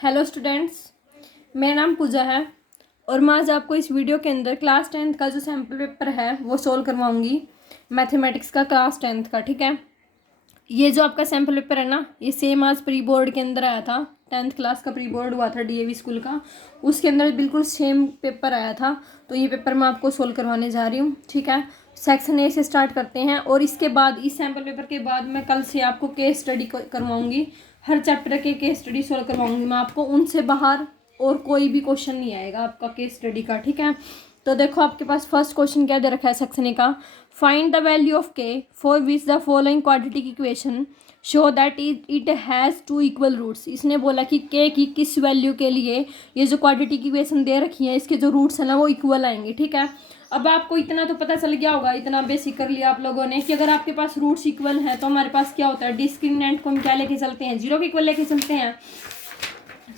Hello students, मेरा नाम पूजा है और मैं आज आपको इस वीडियो के अंदर क्लास 10th का जो सैम्पल पेपर है वो सोल्व करवाऊंगी। मैथमेटिक्स का क्लास 10th का। ठीक है, ये जो आपका सैम्पल पेपर है ना, ये सेम आज प्री बोर्ड के अंदर आया था। 10th क्लास का प्री बोर्ड हुआ था डीएवी स्कूल का, उसके अंदर बिल्कुल सेम पेपर आया था। तो ये पेपर मैं आपको सोल्व करवाने जा रही हूँ। ठीक है, सेक्शन ए से स्टार्ट करते हैं और इसके बाद इस सैम्पल पेपर के बाद मैं कल से आपको केस स्टडी करवाऊंगी। हर चैप्टर के केस स्टडी सोल्व करवाऊंगी मैं आपको, उनसे बाहर और कोई भी क्वेश्चन नहीं आएगा आपका केस स्टडी का। ठीक है, तो देखो आपके पास फर्स्ट क्वेश्चन क्या दे रखा है सेक्शन ए का। Find the value of k for which the following quadratic equation show that it has two equal roots. इसने बोला कि के की किस वैल्यू के लिए ये जो क्वाड्रेटिक इक्वेशन दे रखी है इसके जो रूट्स हैं ना वो इक्वल आएंगे। ठीक है, अब आपको इतना तो पता चल गया होगा, इतना बेसिक कर लिया आप लोगों ने कि अगर आपके पास रूट्स इक्वल हैं तो हमारे पास क्या होता है, डिस्क्रिमिनेंट को हम क्या लेके चलते हैं, जीरो के इक्वल लेके चलते हैं।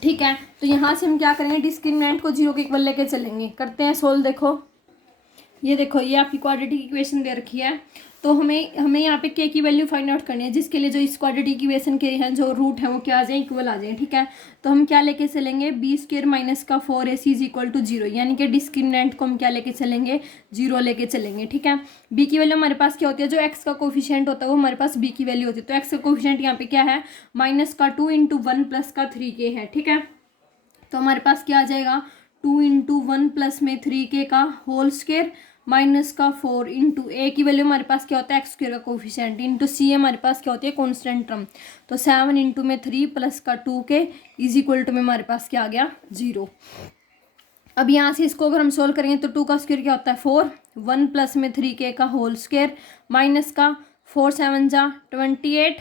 ठीक है, तो यहाँ से हम क्या करेंगे, डिस्क्रिमिनेंट को जीरो के इक्वल लेके चलेंगे। करते हैं सोल्व। देखो ये देखो, ये आपकी क्वाड्रेटिक इक्वेशन दे रखी है। तो हमें यहाँ पे के की वैल्यू फाइंड आउट करनी है, जिसके लिए जो इस क्वाड्रेटिक इक्वेशन के हैं जो रूट है वो क्या आ जाए, इक्वल आ जाए। ठीक है, तो हम क्या लेके चलेंगे, बी स्क्वायर माइनस का 4ac is equal to zero, यानी कि डिस्क्रिमिनेंट को हम क्या लेके चलेंगे, जीरो लेके चलेंगे। ठीक है, बी की वैल्यू हमारे पास क्या होती है, जो एक्स का कोफिशिएंट होता है वो हमारे पास बी की वैल्यू होती है। तो एक्स का कोफिशिएंट यहाँ पे क्या है, माइनस का 2 इंटू 1 प्लस का 3k है। ठीक है, तो हमारे पास क्या आ जाएगा, 2 इंटू 1 प्लस में 3k का होल स्क्वायर माइनस का 4 इंटू ए की वैल्यू हमारे पास क्या होता है, एक्स स्क्वायर का कोफिशिएंट, इंटू सी हमारे पास क्या होती है, कॉन्स्टेंट टर्म। तो 7 इंटू में 3 प्लस का 2k इज इक्वल टू में हमारे पास क्या आ गया, 0। अब यहाँ से इसको अगर हम सोल्व करेंगे तो 2 का स्क्वायर क्या होता है 4, 1 प्लस में 3k का होल स्क्वायर माइनस का 4 7 जा 28,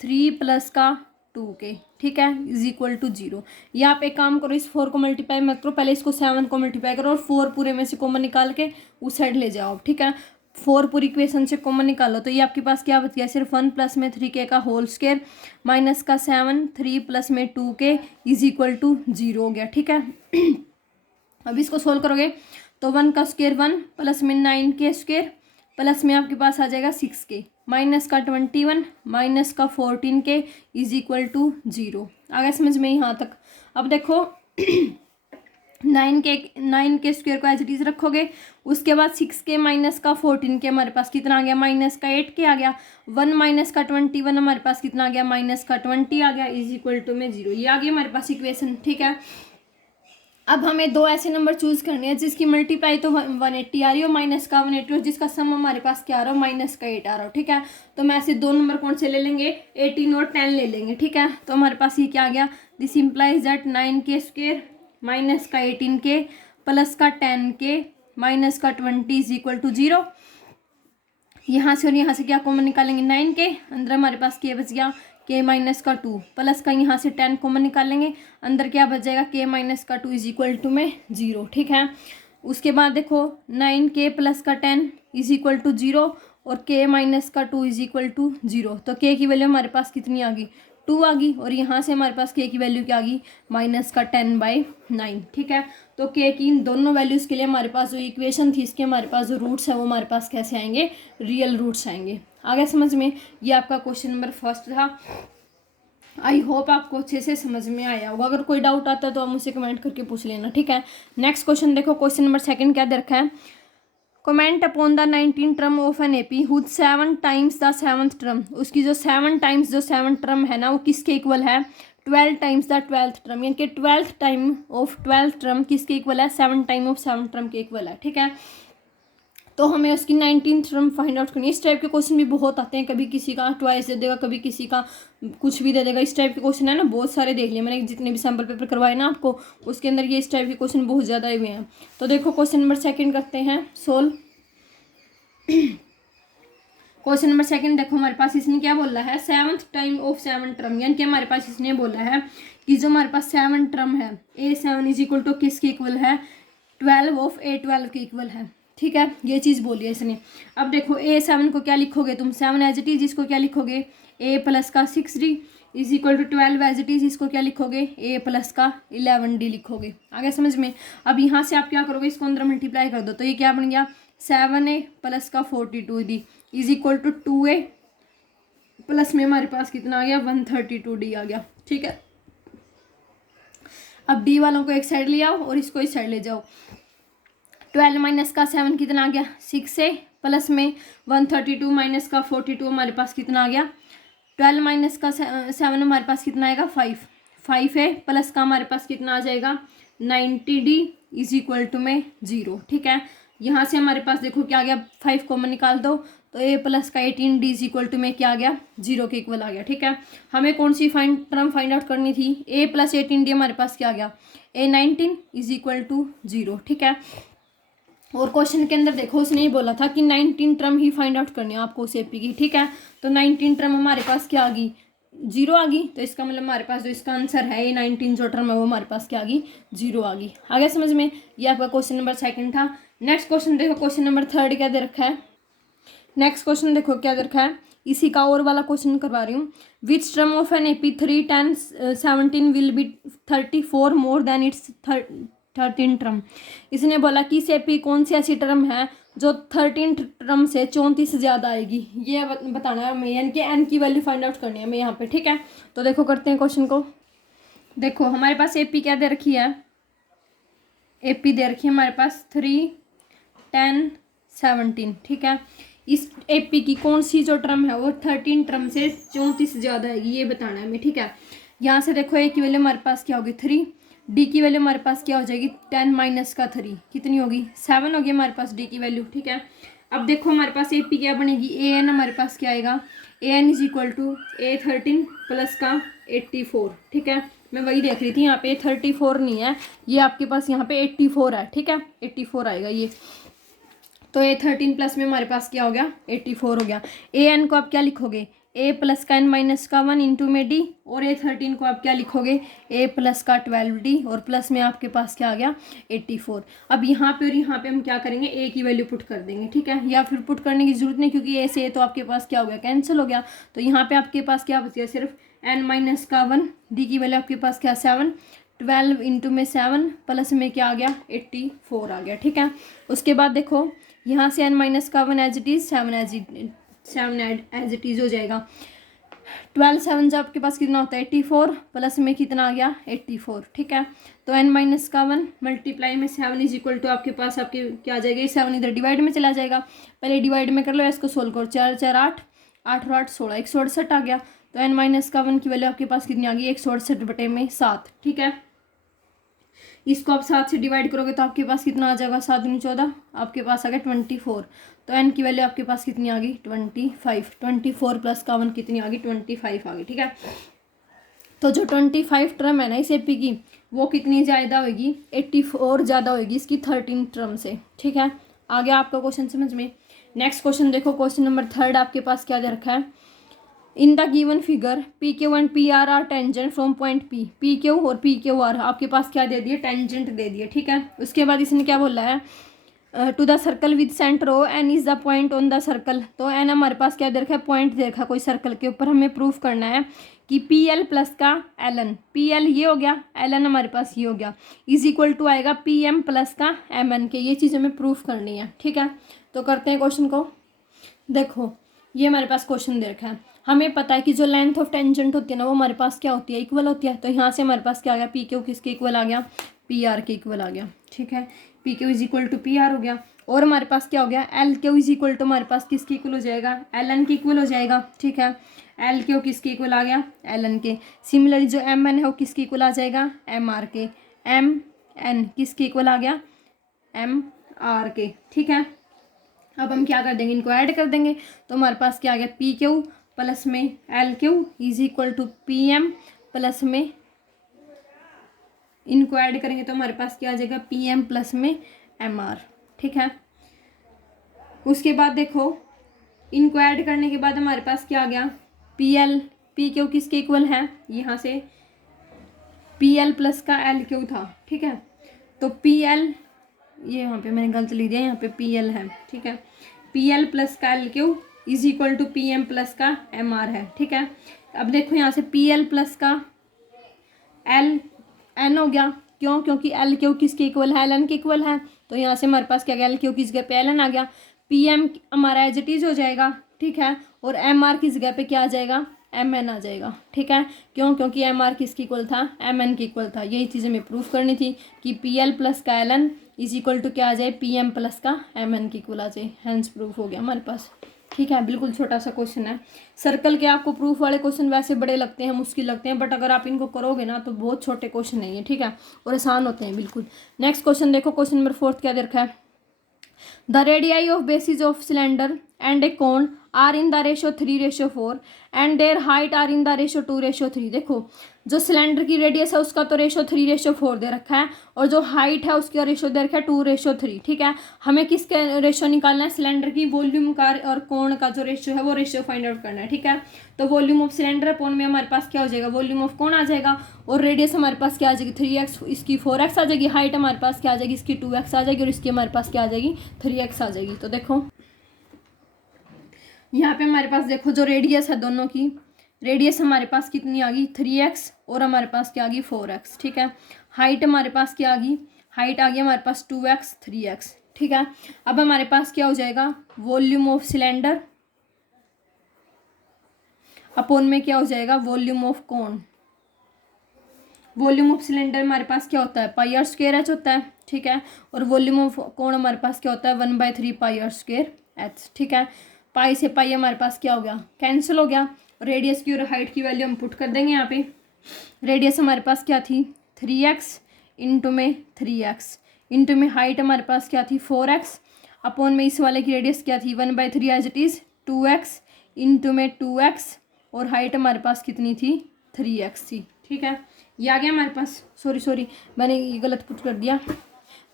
3 प्लस का 2k। ठीक है, इज इक्वल टू 0। ये आप एक काम करो, इस 4 को मल्टीप्लाई मत करो, पहले इसको 7 को मल्टीप्लाई करो और 4 पूरे में से कॉमन निकाल के उस साइड ले जाओ। ठीक है, 4 पूरी इक्वेशन से कॉमन निकालो तो ये आपके पास क्या बच गया, सिर्फ 1 प्लस में 3k का होल स्क्वायर माइनस का 7, 3 प्लस में 2k इज इक्वल टू 0 हो गया। ठीक है, अब इसको सोल्व करोगे तो 1 का स्क्वायर 1 प्लस में 9k स्क्वायर प्लस में आपके पास आ जाएगा 6k माइनस का 21 माइनस का 14k इज इक्वल टू 0। आ गया समझ में यहाँ तक। अब देखो 9k स्क्वायर को एज इट इज रखोगे, उसके बाद 6k माइनस का 14k हमारे पास कितना आ गया, माइनस का 8k आ गया। 1 माइनस का 21 हमारे पास कितना आ गया, माइनस का 20 आ गया, इज इक्वल टू में 0। ये आ गई हमारे पास इक्वेशन। ठीक है, अब हमें दो ऐसे नंबर चूज करने हैं जिसकी मल्टीप्लाई तो 180 आ रही हो, माइनस का 180 और जिसका सम हमारे पास क्या आ रहा हो, माइनस का 8 आ रहा हो। ठीक है, तो मैं ऐसे दो नंबर कौन से ले लेंगे, 18 और 10 ले लेंगे। ठीक है, तो हमारे पास ये क्या आ गया, this implies that 9k square minus का 18k प्लस का 10k माइनस का 20 इज इक्वल टू 0। यहाँ से और यहाँ से क्या कॉमन निकालेंगे, 9k, अंदर हमारे पास k बच गया k माइनस का 2 प्लस का यहाँ से 10 कॉमन निकालेंगे, अंदर क्या बच जाएगा, k माइनस का 2 इज इक्वल टू में 0। ठीक है, उसके बाद देखो 9k प्लस का 10 इज इक्वल टू 0 और k माइनस का 2 इज इक्वल टू 0। तो k की वैल्यू हमारे पास कितनी आ गई, 2 आ गई, और यहाँ से हमारे पास k की वैल्यू क्या आ गई, माइनस का 10/9। ठीक है, तो k की इन दोनों वैल्यूज़ के लिए हमारे पास जो इक्वेशन थी इसके हमारे पास जो रूट्स है वो हमारे पास कैसे आएंगे, रियल रूट्स आएंगे। आ गया समझ में। ये आपका क्वेश्चन नंबर फर्स्ट था। आई होप आपको अच्छे से समझ में आया होगा। अगर कोई डाउट आता है तो आप मुझसे कमेंट करके पूछ लेना। ठीक है, नेक्स्ट क्वेश्चन देखो, क्वेश्चन नंबर सेकंड क्या दे रखा है, comment upon the 19 term of an AP hood 7 times the 7th term. उसकी जो 7 टाइम्स जो 7 टर्म है ना वो किसके इक्वल है, 12 टाइम्स द 12th टर्म, यानी कि 12th time of 12th term किसके इक्वल है, 7 टाइम ऑफ 7 टर्म के इक्वल है। ठीक है, तो हमें उसकी 19th टर्म फाइंड आउट करनी है। इस टाइप के क्वेश्चन भी बहुत आते हैं, कभी किसी का ट्वाइस दे देगा, कभी किसी का कुछ भी दे देगा। इस टाइप के क्वेश्चन है ना बहुत सारे देख लिए मैंने, जितने भी सैम्पल पेपर करवाए ना आपको उसके अंदर ये इस टाइप के क्वेश्चन बहुत ज़्यादा हुए हैं। तो देखो क्वेश्चन नंबर सेकंड करते हैं सोल्व। क्वेश्चन नंबर सेकंड देखो, हमारे पास इसने क्या बोला है, 7th टाइम ऑफ 7 टर्म, यानी कि हमारे पास इसने बोला है कि जो हमारे पास 7 टर्म है A7 इज इक्वल टू किसके इक्वल है, 12 ऑफ A12 के इक्वल है। ठीक है, ये चीज़ बोली है इसने। अब देखो A7 को क्या लिखोगे तुम, 7 एज इट इज, इसको क्या लिखोगे A प्लस का 6D is equal to 12 as it is, इसको क्या लिखोगे A प्लस का 11D लिखोगे। आगे समझ में। अब यहाँ से आप क्या करोगे, इसको अंदर मल्टीप्लाई कर दो तो ये क्या बन गया, 7A प्लस का 42D is equal to 2A plus में हमारे पास कितना आ गया, 132D आ गया। ठीक है, अब डी वालों को एक साइड ले आओ और इसको इस साइड ले जाओ। 12 माइनस का 7 कितना आ गया 6 है, प्लस में 132 माइनस का 42 हमारे पास कितना आ गया 12 माइनस का 7 हमारे पास कितना आएगा 5 है, प्लस का हमारे पास कितना आ जाएगा 90D इज इक्वल टू में 0। ठीक है, यहाँ से हमारे पास देखो क्या आ गया 5 कॉमन निकाल दो तो a प्लस का 18D इज इक्वल टू में क्या आ गया 0 के इक्वल आ गया। ठीक है, हमें कौन सी टर्म फाइंड आउट करनी थी, a प्लस 18D हमारे पास क्या आ गया a 19 इज इक्वल टू 0। ठीक है, और क्वेश्चन के अंदर देखो उसने ही बोला था कि 19 टर्म ही फाइंड आउट करनी है आपको उस एपी की। ठीक है, तो 19 टर्म हमारे पास क्या आ गई 0 आ गई, तो इसका मतलब हमारे पास जो इसका आंसर है ये 19 जो टर्म है वो हमारे पास क्या आ गई 0 आ गई। आ गया समझ में, ये आपका क्वेश्चन नंबर 2 था। नेक्स्ट क्वेश्चन देखो, क्वेश्चन नंबर 3 क्या दे रखा है। नेक्स्ट क्वेश्चन देखो क्या दे रखा है, इसी का और वाला क्वेश्चन करवा रही हूँ। Which term of an AP 3, 10, 17 will be 34 more than it's 13 term. इसने बोला कि इस एपी कौन सी ऐसी टर्म है जो 13 टर्म से 34 से ज़्यादा आएगी, ये बताना है हमें, यानी कि एन की वैल्यू फाइंड आउट करनी है हमें यहाँ पे। ठीक है, तो देखो करते हैं क्वेश्चन को। देखो हमारे पास एपी क्या दे रखी है, एपी दे रखी है हमारे पास 3, 10, 17। ठीक है, इस एपी की कौन सी जो टर्म है वो 13 टर्म से 34 से ज़्यादा आएगी, ये बताना है हमें। ठीक है, यहाँ से देखो ए की वैल्यू हमारे पास क्या होगी 3, डी की वैल्यू हमारे पास क्या हो जाएगी 10 माइनस का 3 कितनी होगी 7 होगी हमारे पास डी की वैल्यू। ठीक है, अब देखो हमारे पास ए पी क्या बनेगी, ए एन हमारे पास क्या आएगा, A N is equal to A13 plus का 84। ठीक है, मैं वही देख रही थी, यहाँ पे 34 नहीं है, ये आपके पास यहाँ पे 84 है। ठीक है, 84 आएगा ये, तो A13 प्लस में हमारे पास क्या हो गया 84 हो गया। ए एन को आप क्या लिखोगे a प्लस का n माइनस का 1 इंटू में d, और A13 को आप क्या लिखोगे a प्लस का 12d, और प्लस में आपके पास क्या आ गया 84। अब यहाँ पे और यहाँ पे हम क्या करेंगे a की वैल्यू पुट कर देंगे। ठीक है, या फिर पुट करने की जरूरत नहीं, क्योंकि a से a तो आपके पास क्या हो गया कैंसिल हो गया, तो यहाँ पे आपके पास क्या बच गया सिर्फ n माइनस का 1, d की वैल्यू आपके पास क्या 7, 12 इंटू में 7 प्लस में क्या आ गया 84 आ गया। ठीक है, उसके बाद देखो यहाँ से n माइनस का 1 as it is 7 as it is हो जाएगा। 12 7 जब आपके पास कितना होता है 84, प्लस में कितना आ गया 84। ठीक है, तो n माइनस का 1 मल्टीप्लाई में 7 इज इक्वल टू आपके पास आपके क्या आ जाएगा 7 इधर डिवाइड में चला जाएगा, पहले डिवाइड में कर लो, इसको सोल्व करो, 4 4 8, 8 और 8 16, 168 आ गया। तो n माइनस का 1 की वैल्यू आपके पास कितनी आ गई 168 बटे में 7। ठीक है, इसको आप 7 से डिवाइड करोगे तो आपके पास कितना आ जाएगा 7 दूनी 14, आपके पास आ गया 24। तो n की वैल्यू आपके पास कितनी आ गई 25, 24 प्लस का 1 कितनी आ गई 25 आ गई। ठीक है, तो जो 25 टर्म है ना इस एपी की वो कितनी ज़्यादा होगी 84 ज़्यादा होगी इसकी 13 टर्म से। ठीक है, आ गया आपका क्वेश्चन समझ में। नेक्स्ट क्वेश्चन देखो, क्वेश्चन नंबर 3 आपके पास क्या दे रखा है, in the given figure P Q and P R are tangent from point P, P Q और पी क्यू आर आपके पास क्या दे दिए टेंजेंट दे दिए। ठीक है, उसके बाद इसने क्या बोला है to the circle with centre O N is the point on the circle, तो एन हमारे पास क्या दे रखा है पॉइंट दे रखा है कोई सर्कल के ऊपर, हमें प्रूफ करना है कि पी एल प्लस का एल एन, पी एल ये हो गया एल एन हमारे पास ये हो गया इज इक्वल टू आएगा पी एम प्लस का एम एन के, ये चीज़ हमें प्रूफ करनी है। ठीक है, तो करते हैं क्वेश्चन को। देखो ये हमारे पास क्वेश्चन दे रखा है, हमें पता है कि जो लेंथ ऑफ टेंजेंट होती है ना वो हमारे पास क्या होती है इक्वल होती है, तो यहाँ से हमारे पास क्या आ गया पी क्यू किसके इक्वल आ गया पी आर के इक्वल आ गया। ठीक है, P Q is equal to P R हो गया, और हमारे पास क्या हो गया L Q is equal to हमारे पास किसके इक्वल हो जाएगा एल एन के इक्वल हो जाएगा। ठीक है, एल क्यू किसके इक्वल आ गया एल एन के, सिमिलरली जो एम एन है वो किसके इक्वल आ जाएगा एम आर के, एम एन किसके इक्वल आ गया एम आर के। ठीक है, अब हम क्या कर देंगे इनको ऐड कर देंगे, तो हमारे पास क्या आ गया पी क्यू प्लस में L Q is equal to P M plus में, इनको ऐड करेंगे तो हमारे पास क्या आ जाएगा पी एम प्लस में एम आर। ठीक है, उसके बाद देखो इनको ऐड करने के बाद हमारे पास क्या आ गया पी एल पी क्यू किसके इक्वल है, यहाँ से पी एल प्लस का एल क्यू था। ठीक है, तो पी एल ये यहाँ पे मैंने गलत लिख दिया, यहाँ पे पी एल है। ठीक है, पी एल प्लस का L Q is equal to P M plus का एम आर है। ठीक है, अब देखो यहाँ से पी एल प्लस का एल एन हो गया, क्यों क्योंकि एल क्यू किसके इक्वल है एल एन के इक्वल है, तो यहाँ से हमारे पास क्या गया एल क्यू की जगह पे एल एन आ गया, पी एम हमारा एज इट इज हो जाएगा। ठीक है, और एम आर की जगह पे क्या आ जाएगा एम एन आ जाएगा। ठीक है, क्यों? क्योंकि एम आर किसकी इक्वल था? एम एन की इक्वल था। यही चीज़ हमें प्रूफ करनी थी कि पी एल प्लस का L N is equal to क्या आ जाए? पी एम प्लस का एम एन की इक्वल आ जाए। हैंस प्रूफ हो गया हमारे पास। ठीक है, बिल्कुल छोटा सा क्वेश्चन है। सर्कल के आपको प्रूफ वाले क्वेश्चन वैसे बड़े लगते हैं, मुश्किल लगते हैं, बट अगर आप इनको करोगे ना तो बहुत छोटे क्वेश्चन नहीं है। ठीक है, और आसान होते हैं बिल्कुल। नेक्स्ट क्वेश्चन देखो, क्वेश्चन नंबर 4 क्या दे रखा है? The radii of bases of cylinder and a cone are in the ratio 3:4 and their height are in the ratio 2:3। देखो, जो सिलेंडर की रेडियस है उसका तो रेशो 3:4 दे रखा है, और जो हाइट है उसका रेशो दे रखा है 2:3। ठीक है, हमें किसका रेशो निकालना है? सिलेंडर की वॉल्यूम का और कोण का जो रेशो है वो रेशो फाइंड आउट करना है। ठीक है, तो वॉल्यूम ऑफ सिलेंडर अपॉन में हमारे पास क्या हो जाएगा? वॉल्यूम ऑफ कोण आ जाएगा, और रेडियस हमारे पास क्या आ जाएगी? 3x, इसकी 4x आ जाएगी। हाइट हमारे पास क्या आ जाएगी? इसकी 2x आ जाएगी, और इसकी हमारे पास क्या आ जाएगी? 3x आ जाएगी। तो देखो यहाँ पे हमारे पास देखो जो रेडियस है दोनों की, रेडियस हमारे पास कितनी आ गई? 3x, और हमारे पास क्या आ गई? 4x। ठीक है, हाइट हमारे पास क्या आ गई? हाइट आ गई हमारे पास 2x 3x। ठीक है, अब हमारे पास क्या हो जाएगा? वॉल्यूम ऑफ सिलेंडर अपॉन में क्या हो जाएगा? Volume of cone. Volume of cylinder हमारे पास क्या होता है? पाई आर स्क्वायर एच होता है। ठीक है, और वॉल्यूम ऑफ कोण हमारे पास क्या होता है? 1/3 पाई आर स्क्वायर एच। ठीक है, पाई से पाई हमारे पास क्या हो गया? कैंसिल हो गया। रेडियस की और हाइट की वैल्यू हम पुट कर देंगे यहाँ पे। रेडियस हमारे पास क्या थी? 3x, इंटू में 3x, इंटू में हाइट हमारे पास क्या थी? 4x, अपॉन में इस वाले की रेडियस क्या थी? 1/3 as it is 2x, into में 2x, और हाइट हमारे पास कितनी थी? 3x थी। ठीक है, ये आ गया हमारे पास। सॉरी मैंने ये गलत पुट कर दिया।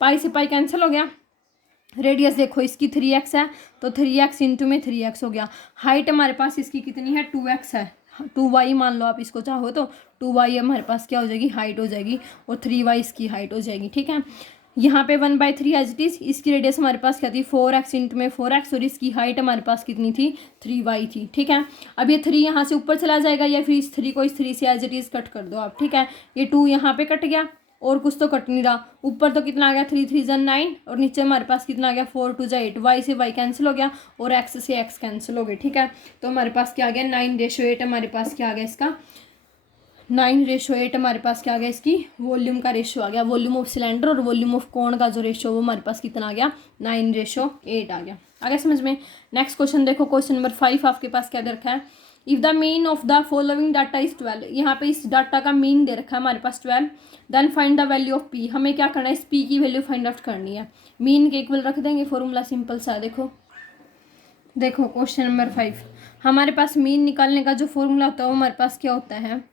पाई से पाई कैंसिल हो गया। रेडियस देखो इसकी 3x है, तो 3x इंटू में 3x हो गया। हाइट हमारे पास इसकी कितनी है? 2x है, 2y मान लो आप इसको चाहो तो। 2y हमारे पास क्या हो जाएगी? हाइट हो जाएगी, और 3y इसकी हाइट हो जाएगी। ठीक है, यहाँ पे 1/3 एज इट इज, इसकी रेडियस हमारे पास क्या थी? 4x इंटू में 4x, और इसकी हाइट हमारे पास कितनी थी? 3y थी। ठीक है, अब ये 3 यहाँ से ऊपर चला जाएगा, या फिर इस 3 को इस 3 से एज इट इज कट कर दो आप। ठीक है, ये 2 यहाँ पे कट गया, और कुछ तो कट नहीं रहा। ऊपर तो कितना आ गया? 3 3 = 9, और नीचे हमारे पास कितना आ गया? 4 2 = 8। y से y कैंसिल हो गया, और x से x कैंसिल हो गए। ठीक है, तो हमारे पास क्या आ गया? 9:8 हमारे पास क्या आ गया इसका? 9:8 हमारे पास क्या आ गया? इसकी वॉल्यूम का रेशो आ गया। वॉल्यूम ऑफ सिलेंडर और वॉल्यूम ऑफ कोण का जो रेशो वो हमारे पास कितना आ गया? 9:8 आ गया। आगे समझ में। नेक्स्ट क्वेश्चन देखो, क्वेश्चन नंबर 5 आपके पास क्या दे रखा है? If the mean of the following data is 12, यहाँ पे इस डाटा का मीन दे रखा है हमारे पास 12, then find the value of P. हमें क्या करना है? इस पी की वैल्यू फाइंड आउट करनी है। मीन के इक्वल रख देंगे, फॉर्मूला सिंपल सा है। देखो क्वेश्चन नंबर 5, हमारे पास मीन निकालने का जो फॉर्मूला होता है वो हमारे पास क्या होता है?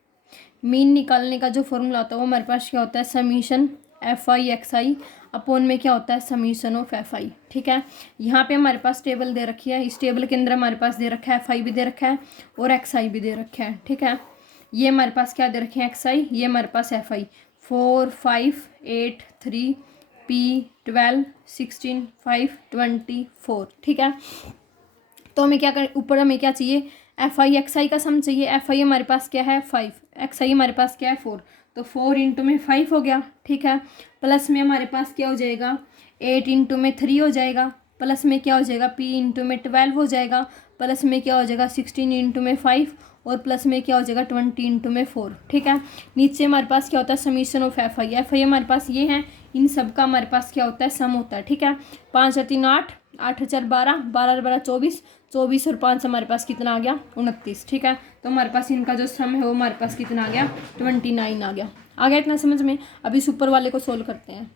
मीन निकालने का जो फॉर्मूला होता है वो हमारे पास क्या होता है? समीशन FI/XI अपॉन में क्या होता है? Summation of FI। ठीक है, यहाँ पे हमारे पास टेबल दे रखी है। इस टेबल के अंदर हमारे पास दे रखा है FI भी दे रखा है, और XI भी दे रखा है। ठीक है, ये हमारे पास क्या दे रखे हैं? XI, ये हमारे पास FI। 4 5 8 3 P 12 16 5 24। ठीक है, तो हमें क्या कर, ऊपर हमें क्या चाहिए? FI/XI का सम चाहिए। FI हमारे पास क्या है? 5, XI हमारे पास क्या है? 4, तो 4 इंटू में 5 हो गया। ठीक है, प्लस में हमारे पास क्या हो जाएगा? 8 इंटू में 3 हो जाएगा, प्लस में क्या हो जाएगा? P इंटू में 12 हो जाएगा, प्लस में क्या हो जाएगा? 16 इंटू में 5, और प्लस में क्या हो जाएगा? 20 इंटू में 4। ठीक है, नीचे हमारे पास क्या होता है? समीशन ऑफ FI हमारे पास ये है, इन सब का हमारे पास क्या होता है? सम होता है। ठीक है, 5 और 3 8, 8 और 4 12, 12 और 12 24, 24 और 5 हमारे पास कितना आ गया? 29। ठीक है, तो हमारे पास इनका जो सम है वो हमारे पास कितना आ गया? 29 आ गया। आ गया इतना समझ में? अब इस ऊपर वाले को सोल्व करते हैं।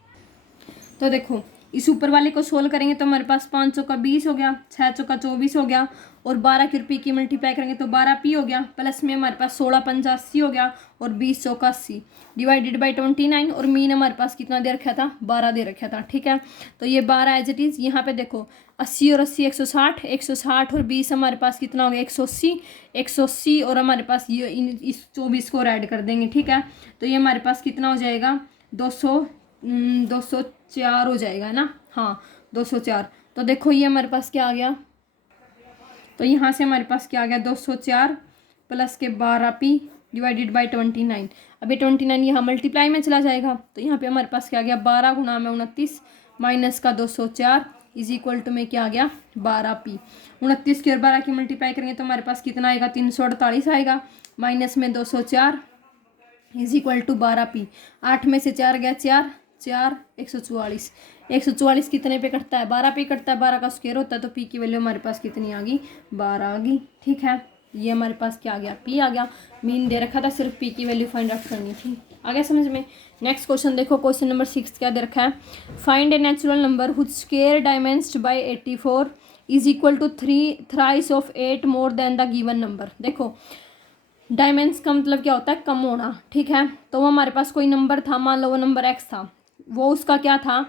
तो देखो, इस ऊपर वाले को सोल्व करेंगे तो हमारे पास 5 चौका 20 हो गया, 6 चौका 24 हो गया, और 12 की रुपये की मल्टीप्लाई करेंगे तो 12p हो गया, प्लस में हमारे पास 16 पंजा 80 हो गया, और 20 चौका 80 डिवाइडेड बाई 29, और मीन हमारे पास कितना दे रखा था? 12 दे रखा था। ठीक है, तो ये 12 एज इट इज़। यहाँ पे देखो 80 और 80 160, 160 और 20 हमारे पास कितना हो गया? 180, 180, और हमारे पास ये इस 24 को ऐड कर देंगे। ठीक है, तो ये हमारे पास कितना हो जाएगा? 204 हो जाएगा ना? हाँ 204। तो देखो ये हमारे पास क्या आ गया? तो यहाँ से हमारे पास क्या आ गया? 204 प्लस के 12p डिवाइडेड बाई 29। अब ये 29 यहाँ मल्टीप्लाई में चला जाएगा, तो यहाँ पे हमारे पास क्या आ गया? 12 गुणा में 29 माइनस का 204 इज इक्वल टू में क्या आ गया 12p। 29 की और 12 की मल्टीप्लाई करेंगे तो हमारे पास कितना आएगा 348 आएगा, माइनस में 204 इज इक्वल टू 12p। 8 में से 4 गया 4 4 144। 144 कितने पे कटता है 12 पे कटता है, 12 का स्क्वायर होता है तो p की वैल्यू हमारे पास कितनी आ गई 12 आ गई। ठीक है, ये हमारे पास क्या आ गया p आ गया। मीन दे रखा था, सिर्फ p की वैल्यू फाइंड आउट करनी थी। आ गया समझ में। नेक्स्ट क्वेश्चन देखो, क्वेश्चन नंबर 6 क्या दे रखा है, find a natural number which square diminished by 84 is equal to 3 thrice of 8 more than the given number. देखो डायमेंस का मतलब क्या होता है कम होना। ठीक है, तो वो हमारे पास कोई नंबर था, मान लो वो नंबर x था, वो उसका क्या था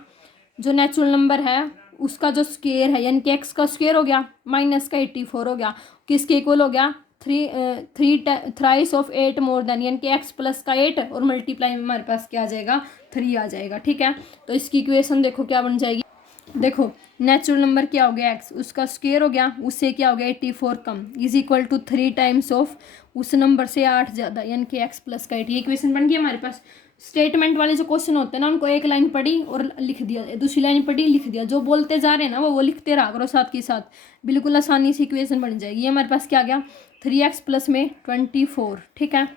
जो नेचुरल नंबर है उसका जो स्क्वायर है, यानी कि x का स्क्वायर हो गया माइनस का 84 हो गया, किसके इक्वल हो गया 3 थ्राइस ऑफ 8 मोर देन, यानी कि x प्लस का 8 और मल्टीप्लाई में हमारे पास क्या आ जाएगा 3 आ जाएगा। ठीक है, तो इसकी इक्वेशन देखो क्या बन जाएगी। देखो नेचुरल नंबर क्या हो गया x, उसका स्क्वायर हो गया, उससे क्या हो गया 84 कम, is equal to 3 times of उस नंबर से 8 ज़्यादा, यानी कि x प्लस का 8। ये इक्वेशन बन गई हमारे पास। स्टेटमेंट वाले जो क्वेश्चन होते हैं ना उनको एक लाइन पढ़ी और लिख दिया, दूसरी लाइन पढ़ी लिख दिया, जो बोलते जा रहे हैं ना वो लिखते रहा करो साथ के साथ, बिल्कुल आसानी से इक्वेशन बन जाएगी। ये हमारे पास क्या आ गया 3x प्लस में 24। ठीक है,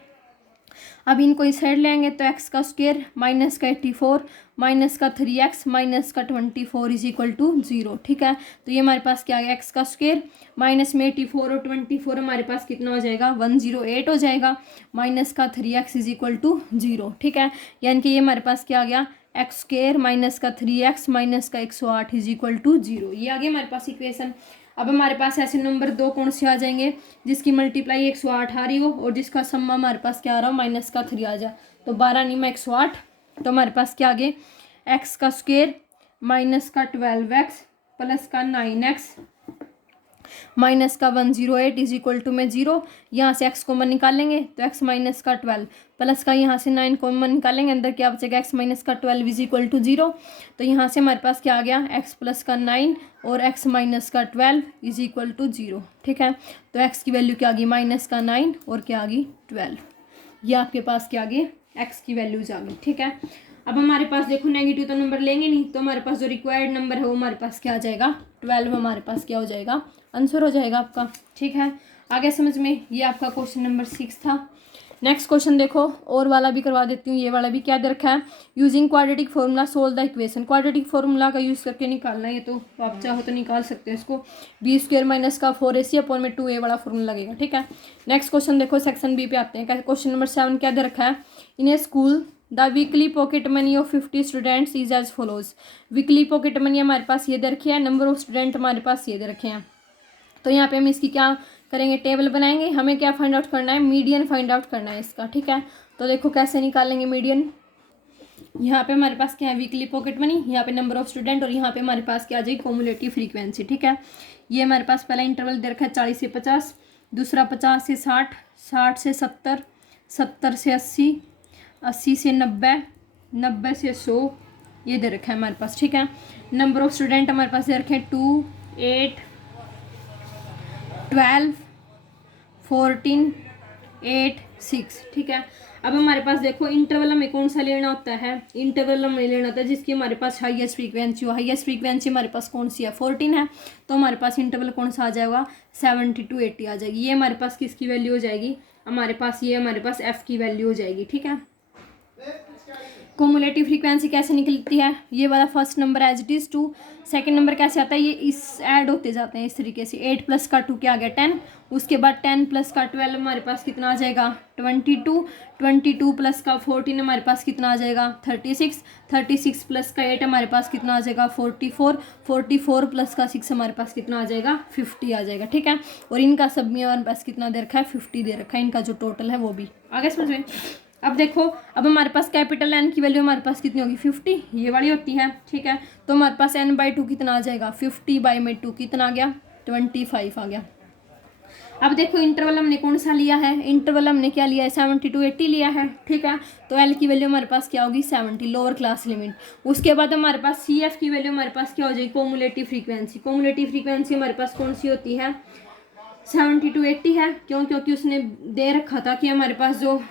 अब इनको इस साइड लेंगे तो x का स्क्वायर माइनस का 84 माइनस का 3x माइनस का 24 इज इक्वल टू 0। ठीक है, तो ये हमारे पास क्या आ गया x का स्क्वायर माइनस में 84 और 24 हमारे पास कितना हो जाएगा 108 हो जाएगा, माइनस का 3x इज इक्वल टू 0। ठीक है, यानी कि ये हमारे पास क्या आ गया एक्स स्क्वायर माइनस का 3x माइनस का 108 इज इक्वल टू 0। ये आ गया हमारे पास इक्वेशन। अब हमारे पास ऐसे नंबर दो कौन से आ जाएंगे जिसकी मल्टीप्लाई 108 आ रही हो और जिसका सम्मा हमारे पास क्या आ रहा हो माइनस का 3 आ जाए, तो 12 नहीं में 108, तो हमारे पास क्या आ गए एक्स का स्क्वायर माइनस का 12x प्लस का 9x माइनस का 108 इज इक्वल टू में 0। यहाँ से x कॉमन निकालेंगे तो x माइनस का 12 प्लस का यहाँ से 9 कॉमन निकालेंगे, अंदर क्या बचेगा x माइनस का 12 इज इक्वल टू 0। तो यहाँ से हमारे पास क्या आ गया x प्लस का 9 और x माइनस का 12 इज इक्वल टू 0। ठीक है, तो x की वैल्यू क्या आ गई माइनस का 9 और क्या आ गई 12। ये आपके पास क्या आ गई x की वैल्यूज आ गई। ठीक है, अब हमारे पास देखो नेगेटिव तो नंबर लेंगे नहीं, तो हमारे पास जो रिक्वायर्ड नंबर है वो हमारे पास क्या आ जाएगा 12 हमारे पास क्या हो जाएगा आंसर हो जाएगा आपका। ठीक है, आगे समझ में। ये आपका क्वेश्चन नंबर 6 था। नेक्स्ट क्वेश्चन देखो, और वाला भी करवा देती हूँ, ये वाला भी क्या दे रखा है, using quadratic formula solve the equation. Quadratic formula का यूज़ करके निकालना है, ये तो आप चाहो तो निकाल सकते हो इसको, बी स्क्वायर माइनस का 4ac अपॉन में 2a वाला फॉर्मूला लगेगा। ठीक है, नेक्स्ट क्वेश्चन देखो सेक्शन बी पे आते हैं। क्वेश्चन नंबर 7 क्या दे रखा है, in a school the weekly pocket money of 50 students is as follows. Weekly pocket money हमारे पास ये दे रखी है, नंबर ऑफ स्टूडेंट हमारे पास ये दे रखे हैं। तो यहाँ पे हम इसकी क्या करेंगे टेबल बनाएंगे, हमें क्या फाइंड आउट करना है मीडियन फाइंड आउट करना है इसका। ठीक है, तो देखो कैसे निकालेंगे मीडियन। यहाँ पे हमारे पास क्या है वीकली पॉकेट मनी, यहाँ पे नंबर ऑफ स्टूडेंट और यहाँ पे हमारे पास क्या आ जाएगी कॉम्युलेटिव फ्रीक्वेंसी। ठीक है, ये हमारे पास पहला इंटरवल दे रखा है 40 से 50, दूसरा 50 से 60, 60 से 70, 70 से 80, 80 से 90, 90 से 100 ये दे रखा है हमारे पास। ठीक है, नंबर ऑफ स्टूडेंट हमारे पास दे रखे हैं 2, 8, 12, 14, 8, 6। ठीक है, अब हमारे पास देखो इंटरवल हमें कौन सा लेना होता है, इंटरवल हमें लेना होता है जिसकी हमारे पास हाईएस्ट फ्रीक्वेंसी हो। हाईएस्ट फ्रीक्वेंसी हमारे पास कौन सी है 14 है, तो हमारे पास इंटरवल कौन सा आ जाएगा 70 to 80 आ जाएगी। ये हमारे पास किसकी वैल्यू हो जाएगी हमारे पास, ये हमारे पास एफ की वैल्यू हो जाएगी। ठीक है, कॉम्युलेटिव फ्रीक्वेंसी कैसे निकलती है, ये वाला first number as it is 2, second number कैसे आता है, ये इस ऐड होते जाते हैं इस तरीके से, 8 प्लस का 2 क्या आ गया 10, उसके बाद 10 प्लस का 12 हमारे पास कितना आ जाएगा 22, 22 प्लस का 14 हमारे पास कितना आ जाएगा 36, 36 प्लस का 8 हमारे पास कितना आ जाएगा 44, 44 प्लस का 6 हमारे पास कितना आ जाएगा 50 आ जाएगा। ठीक है, और इनका सब में हमारे पास कितना दे रखा है 50 दे रखा है, इनका जो टोटल है वो भी आगे समझ में। अब देखो अब हमारे पास कैपिटल एन की वैल्यू हमारे पास कितनी होगी 50, ये वाली होती है। ठीक है, तो हमारे पास n/2 कितना आ जाएगा 50/2 कितना आ गया 25 आ गया। अब देखो इंटरवल हमने कौन सा लिया है, इंटरवल हमने क्या लिया है 70 to 80 लिया है। ठीक है, तो एल की वैल्यू हमारे पास क्या होगी 70 लोअर क्लास लिमिट। उसके बाद हमारे पास सी एफ की वैल्यू हमारे पास क्या हो जाएगी कॉम्युलेटिव फ्रीक्वेंसी। कॉम्युलेटिव फ्रीक्वेंसी हमारे पास कौन सी होती है 70 to 80 है, क्यों क्योंकि उसने दे रखा था कि हमारे पास जो,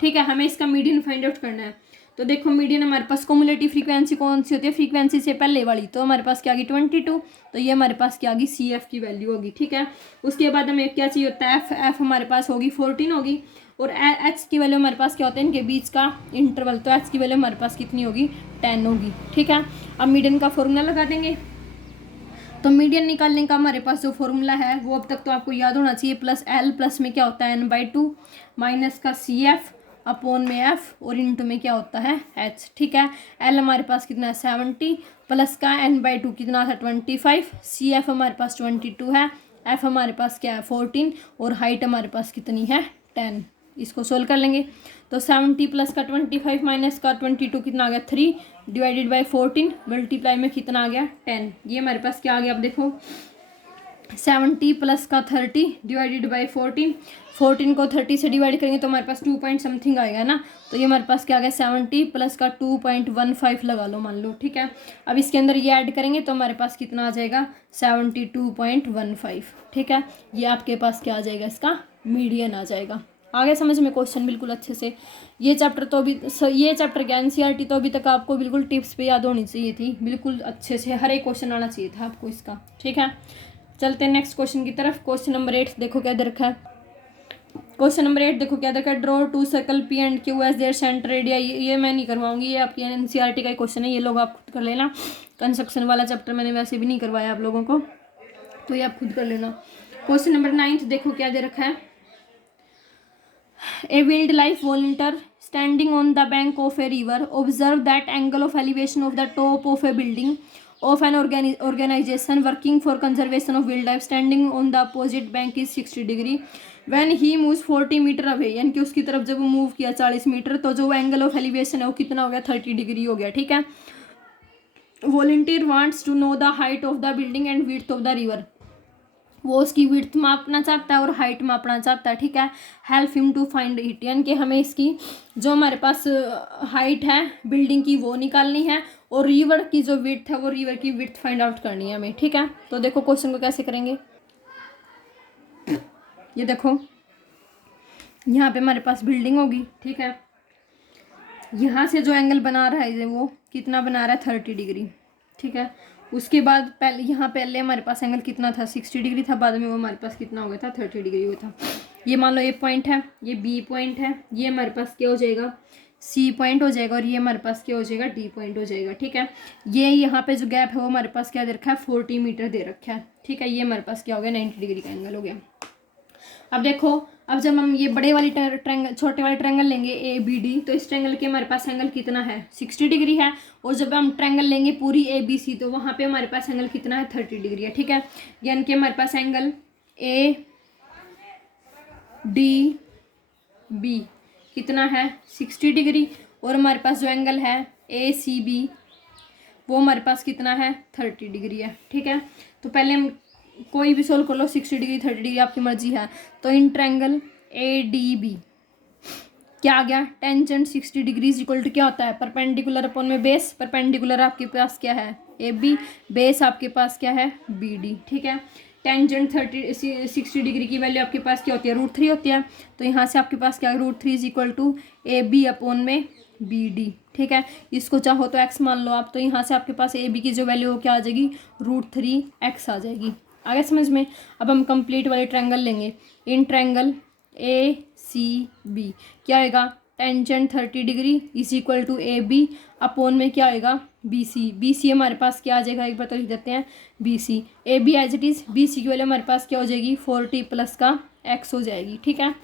ठीक है, हमें इसका मीडियन फाइंड आउट करना है। तो देखो मीडियन हमारे पास कॉमुलेटिव फ्रीक्वेंसी कौन सी होती है, फ्रीक्वेंसी से पहले वाली, तो हमारे पास क्या आ गई 22, तो ये हमारे पास क्या आ गई CF की वैल्यू होगी। ठीक है, उसके बाद हमें क्या चाहिए होता है, एफ हमारे पास होगी 14 होगी, और एच की वैल्यू हमारे पास क्या होता है, इनके बीच का इंटरवल, तो एच की वैल्यू हमारे पास कितनी होगी 10 होगी। ठीक है, अब मीडियन का फॉर्मूला लगा देंगे। तो मीडियन निकालने का हमारे पास जो फॉर्मूला है वो अब तक तो आपको याद होना चाहिए, प्लस एल, प्लस में क्या होता है n/2, माइनस का CF अपॉन में F, और इंटू में क्या होता है H। ठीक है, L हमारे पास कितना है 70, प्लस का n/2 कितना था 25, CF हमारे पास 22 है, F हमारे पास क्या है 14, और हाइट हमारे पास कितनी है 10। इसको सोल्व कर लेंगे, तो 70 प्लस का 25 माइनस का 22 कितना आ गया 3, डिवाइडेड बाई 14, मल्टीप्लाई में कितना आ गया 10। ये हमारे पास क्या आ गया, अब देखो 70 प्लस का 30 डिवाइडेड बाई 14 को 30 से डिवाइड करेंगे तो हमारे पास 2 पॉइंट समथिंग आएगा ना, तो ये हमारे पास क्या आ गया 70 प्लस का 2.15 लगा लो, मान लो। ठीक है, अब इसके अंदर ये ऐड करेंगे तो हमारे पास कितना आ जाएगा 72.15। ठीक है, ये आपके पास क्या आ जाएगा, इसका मीडियन आ जाएगा। आगे समझ में क्वेश्चन बिल्कुल अच्छे से। ये चैप्टर क्या NCERT तो अभी तक आपको बिल्कुल टिप्स पे याद होनी चाहिए थी, बिल्कुल अच्छे से हर एक क्वेश्चन आना चाहिए था आपको इसका। ठीक है, चलते हैं नेक्स्ट क्वेश्चन की तरफ। क्वेश्चन नंबर 8 देखो क्या दे रखा है। क्वेश्चन नंबर 8 देखो क्या दे रखा है, draw 2 circle P and Q as their centre area. ये मैं नहीं करवाऊंगी, ये आपकी NCERT का ही क्वेश्चन है, ये लोग आप खुद कर लेना। कंस्ट्रक्शन वाला चैप्टर मैंने वैसे भी नहीं करवाया आप लोगों को, तो ये आप खुद कर लेना। क्वेश्चन नंबर 9 देखो क्या दे रखा है, A wildlife volunteer standing on the bank of a river observed that angle of elevation of the top of a building of an organization working for conservation of wildlife standing on the opposite bank is 60 degree. When he moves 40 metre away, यानी कि उसकी तरफ जब वो move किया 40 metre, तो जो angle of elevation है वो कितना हो गया 30 डिग्री हो गया। ठीक है, volunteer wants to know the height of the building and width of the river. वो उसकी विड्थ मापना चाहता है और हाइट मापना चाहता है। ठीक है, help him to find it, यानी कि हमें इसकी जो हमारे पास हाइट है बिल्डिंग की वो निकालनी है, और रिवर की जो विड्थ है वो रिवर की विड्थ फाइंड आउट करनी है हमें। ठीक है, तो देखो क्वेश्चन को कैसे करेंगे। ये देखो यहाँ पे हमारे पास बिल्डिंग होगी। ठीक है, यहाँ से जो एंगल बना रहा है वो कितना बना रहा है 30 डिग्री। ठीक है, उसके बाद पहले हमारे पास एंगल कितना था 60 डिग्री था, बाद में वो हमारे पास कितना हो गया था 30 डिग्री हुआ था। ये मान लो ए पॉइंट है, ये बी पॉइंट है, ये हमारे पास क्या हो जाएगा सी पॉइंट हो जाएगा, और ये हमारे पास क्या हो जाएगा डी पॉइंट हो जाएगा। ठीक है, ये यहाँ पे जो गैप है वो हमारे पास क्या दे रखा है 40 मीटर दे रखा है। ठीक है, ये हमारे पास क्या हो गया 90 डिग्री का एंगल हो गया। अब देखो, अब जब हम ये बड़े वाली ट्रायंगल छोटे वाले ट्रायंगल लेंगे ए बी डी, तो इस ट्रायंगल के हमारे पास एंगल कितना है 60 डिग्री है, और जब हम ट्रायंगल लेंगे पूरी ए बी सी, तो वहाँ पे हमारे पास एंगल कितना है 30 डिग्री है। ठीक है, यानी कि हमारे पास एंगल ए डी बी कितना है 60 डिग्री, और हमारे पास जो एंगल है ए सी बी वो हमारे पास कितना है 30 डिग्री है। ठीक है, तो पहले हम कोई भी सोल्व कर लो, 60 डिग्री 30 डिग्री आपकी मर्जी है। तो in triangle A D B क्या आ गया, टेंजेंट 60 डिग्री इक्वल टू क्या होता है परपेंडिकुलर अपॉन में बेस। परपेंडिकुलर आपके पास क्या है ए बी, बेस आपके पास क्या है बी डी। ठीक है, टेंजेंट 60 डिग्री की वैल्यू आपके पास क्या होती है √3 होती है, तो यहाँ से आपके पास क्या है √3 is equal to A B upon में बी डी। ठीक है, इसको चाहो तो एक्स मान लो आप, तो यहाँ से आपके पास ए बी की जो वैल्यू हो क्या आ जाएगी √3x आ जाएगी। आगे समझ में। अब हम कंप्लीट वाले ट्रायंगल लेंगे। इन ट्रायंगल ए सी बी क्या आएगा, tangent 30 degree is equal to A B upon में क्या आएगा बी सी। बी सी हमारे पास क्या आ जाएगा एक बार तो लिख देते हैं B C. A B as it is, B C की वैल्यू हमारे पास क्या हो जाएगी 40 प्लस का एक्स हो जाएगी। ठीक है,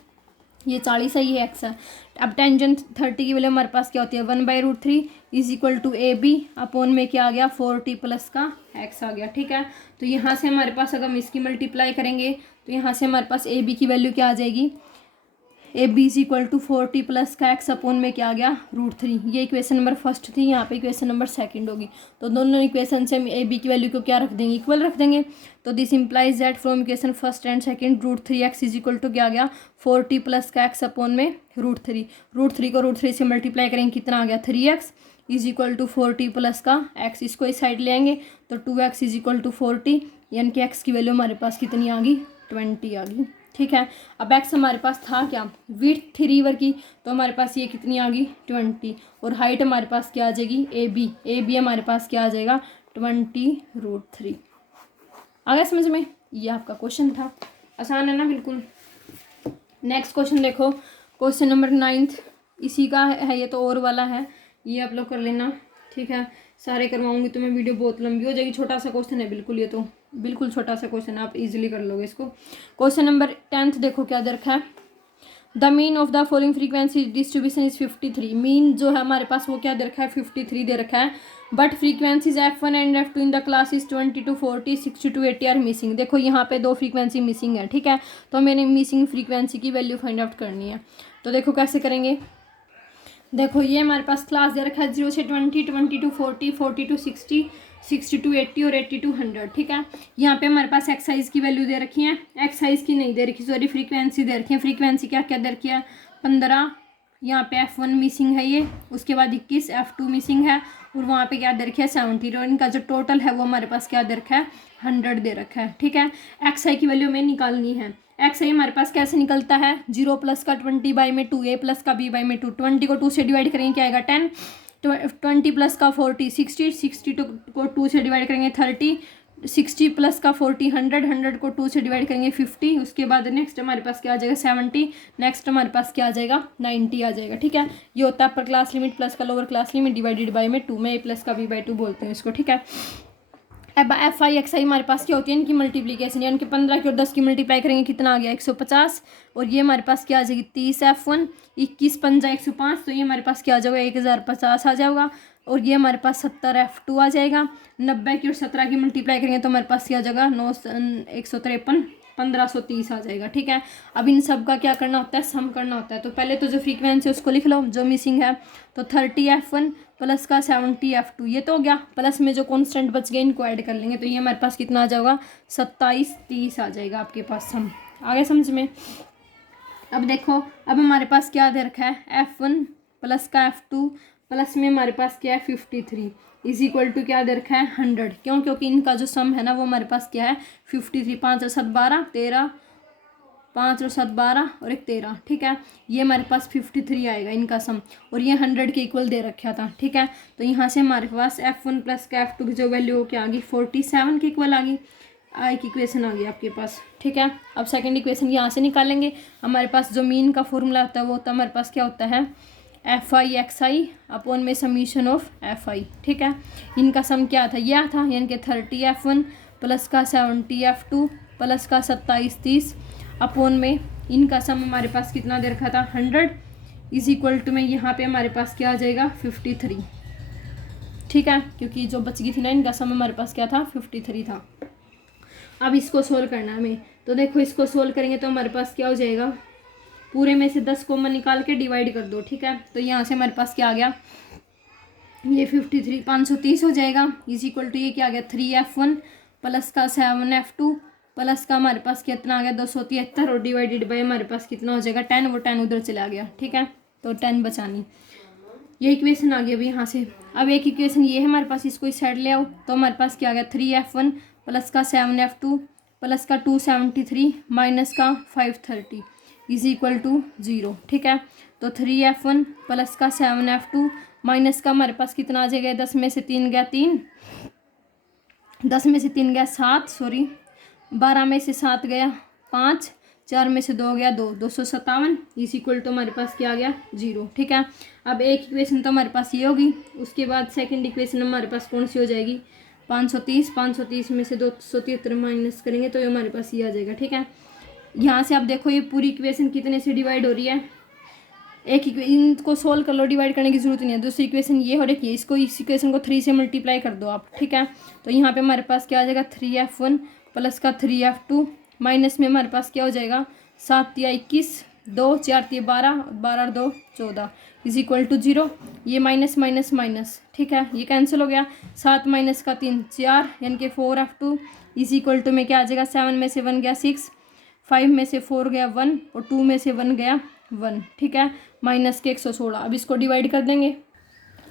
ये 40 है, ये एक्स है। अब टेंजेंट 30 की वैल्यू हमारे पास क्या होती है 1/√3 is equal to A B upon में क्या आ गया 40 प्लस का एक्स आ गया। ठीक है, तो यहाँ से हमारे पास अगर हम इसकी मल्टीप्लाई करेंगे तो यहाँ से हमारे पास ए बी की वैल्यू क्या आ जाएगी A B is equal to 40 plus का एक्स अपॉन में क्या आ गया √3। ये इक्वेशन नंबर फर्स्ट थी, यहाँ पे इक्वेशन नंबर सेकंड होगी। तो दोनों इक्वेशन से हम ए बी की वैल्यू को क्या रख देंगे इक्वल रख देंगे। तो this implies that from equation first and second √3x is equal to क्या आ गया 40 प्लस का एक्स अपॉन में √3। √3 को √3 से मल्टीप्लाई करेंगे कितना आ गया 3x is equal to 40 plus का एक्स। इसको इस साइड ले आएंगे तो 2x इज इक्वल टू 40, यानी कि एक्स की वैल्यू हमारे पास कितनी आ गई 20 आ गई। ठीक है। अब एक्स हमारे पास था क्या, विड्थ थी रिवर की, तो हमारे पास ये कितनी आ गई 20, और हाइट हमारे पास क्या आ जाएगी ए बी हमारे पास क्या आ जाएगा 20√3। आ गया समझ में, ये आपका क्वेश्चन था, आसान है ना बिल्कुल। नेक्स्ट क्वेश्चन देखो, क्वेश्चन नंबर 9 इसी का है, ये तो और वाला है, ये आप लोग कर लेना, ठीक है। सारे करवाऊंगी तो मैं वीडियो बहुत लंबी हो जाएगी, छोटा सा क्वेश्चन है बिल्कुल, ये तो बिल्कुल छोटा सा क्वेश्चन है, आप इजीली कर लोगे इसको। क्वेश्चन नंबर 10 देखो क्या दे रखा है, the mean of the following frequency distribution is 53। Mean जो है हमारे पास वो क्या दे रखा है 53 दे रखा है, but frequencies F1 and F2 in the classes 20 to 40 60 to 80 are missing. देखो यहाँ पे दो फ्रीक्वेंसी मिसिंग है, ठीक है, तो मैंने मिसिंग फ्रीक्वेंसी की वैल्यू फाइंड आउट करनी है। तो देखो कैसे करेंगे, देखो ये हमारे पास क्लास दे रखा है 0 से 20, 20 to 40, 40 to 60, 60 to 80 और 80 to 100, ठीक है। यहाँ पे हमारे पास एक्साइज की वैल्यू दे रखी है, एक्साइज की नहीं दे रखी, सॉरी फ्रीक्वेंसी दे रखी है। फ्रीक्वेंसी क्या क्या दे रखी है 15, यहाँ पे F1 मिसिंग है ये, उसके बाद 21 F2 मिसिंग है, और वहाँ पे क्या दे रखा है 70, और इनका जो टोटल है वो हमारे पास क्या दे रखा है 100 दे रखा है, ठीक है। एक्सआई की वैल्यू हमें निकालनी है। एक्स आई हमारे पास कैसे निकलता है, 0 प्लस का 20/2, a प्लस का b/2, 20 को 2 से डिवाइड करेंगे क्या आएगा 10, 20 प्लस का 40 60, 60 को 2 से डिवाइड करेंगे 30, 60 प्लस का 40 100, 100 को 2 से डिवाइड करेंगे 50, उसके बाद नेक्स्ट हमारे पास क्या आ जाएगा 70, नेक्स्ट हमारे पास क्या आ जाएगा 90 आ जाएगा, ठीक है। ये होता है अपर क्लास लिमिट प्लस का lower class limit divided by में 2, में a प्लस का b/2 बोलते हैं इसको, ठीक है। अब एफ आई एक्स आई हमारे पास क्या होती है इनकी मल्टीप्लीकेशन, यानी कि 15 की और 10 की मल्टीप्लाई करेंगे कितना आ गया 150, और ये हमारे पास क्या आ जाएगी 30 F1, 21 पंजा 105, तो ये हमारे पास क्या आ जाएगा 1050 आ जाएगा, और ये हमारे पास 70 F2 आ जाएगा। 90 की और 17 की मल्टीप्लाई करेंगे तो हमारे पास क्या आ जाएगा 153, 1530 आ जाएगा, ठीक है। अब इन सब का क्या करना होता है सम करना होता है, तो पहले तो जो फ्रीक्वेंसी है उसको लिख लो जो मिसिंग है, तो 30 F1 प्लस का 70 F2, ये तो हो गया, प्लस में जो कॉन्स्टेंट बच गए इनको ऐड कर लेंगे, तो ये हमारे पास कितना आ जाएगा 27 30 आ जाएगा आपके पास सम। आगे समझ में। अब देखो, अब हमारे पास क्या दे रखा है F1 प्लस का F2 प्लस में हमारे पास क्या है 53 इज इक्वल टू क्या दे रखा है 100, क्यों, क्योंकि इनका जो सम है ना वो हमारे पास क्या है 53, 5 और 7 12, 13, 5 और 7 12 और 1 13, ठीक है। ये हमारे पास 53 आएगा इनका सम, और ये 100 के इक्वल दे रखा था, ठीक है। तो यहाँ से हमारे पास F1 प्लस का F2 की जो वैल्यू क्या आ गई 47 के इक्वल आ गई, आई की इक्वेशन आ गई आपके पास, ठीक है। अब सेकंड इक्वेशन यहाँ से निकालेंगे, हमारे पास जो मीन का फॉर्मूला होता है वो होता है हमारे पास क्या होता है FI XI अपॉन में समीशन ऑफ FI, ठीक है। इनका सम क्या था यह था, यानी कि 30 F1 प्लस का 70 F2 प्लस का 27 30 अपॉन में इनका सम हमारे पास कितना दे रखा था 100 इज इक्वल टू में यहाँ पे हमारे पास क्या आ जाएगा 53, ठीक है, क्योंकि जो बच गई थी ना इनका सम हमारे पास क्या था 53 था। अब इसको सोल्व करना है हमें, तो देखो इसको सोल्व करेंगे तो हमारे पास क्या हो जाएगा, पूरे में से 10 कॉमन निकाल के डिवाइड कर दो, ठीक है। तो यहाँ से हमारे पास क्या आ गया ये 53 530 हो जाएगा इज इक्वल टू ये क्या आ गया 3 F1 प्लस का 7 F2 प्लस का हमारे पास कितना आ गया 273, और डिवाइडेड बाय हमारे पास कितना हो जाएगा 10, वो 10 उधर चला गया, ठीक है, तो 10 बचानी, ये इक्वेशन आ गई अभी यहाँ से। अब एक इक्वेशन ये है हमारे पास, इसको इस साइड ले आओ, तो हमारे पास क्या आ गया 3 F1 प्लस का 7 F2 प्लस का 273 माइनस का 530 इज इक्वल टू 0, ठीक है। तो 3 F1 प्लस का 7 F2 माइनस का हमारे पास कितना आ जाएगा 10 में से 3 गया 3, 10 में से 3 गया 7, सॉरी 12 में से 7 गया 5, 4 में से 2 गया 2, 257 इज इक्वल टू हमारे पास क्या आ गया 0, ठीक है। अब एक इक्वेशन तो हमारे पास ये होगी, उसके बाद सेकंड इक्वेशन हमारे पास कौन सी हो जाएगी 530, 530 में से 273 माइनस करेंगे तो ये हमारे पास ये आ जाएगा, ठीक है। यहाँ से आप देखो ये पूरी इक्वेशन कितने से डिवाइड हो रही है, एक इनको सोल्व कर लो, डिवाइड करने की जरूरत नहीं है। दूसरी इक्वेशन ये हो रही है, इसको इस इक्वेशन को 3 से मल्टीप्लाई कर दो आप, ठीक है। तो यहाँ पे हमारे पास क्या आ जाएगा 3 F1 प्लस का 3 F2 माइनस में हमारे पास क्या हो जाएगा 7 या 21, 2 4 या 12, 12 और 2 14 इज इक्वल टू 0, ये माइनस माइनस माइनस, ठीक है, ये कैंसिल हो गया, 7 माइनस का 3 4, यानी कि 4 F2 इज इक्वल टू में क्या आ जाएगा 7 में से 1 गया 6, 5 में से 4 गया 1, और 2 में से 1 गया 1, ठीक है, माइनस के 116। अब इसको डिवाइड कर देंगे,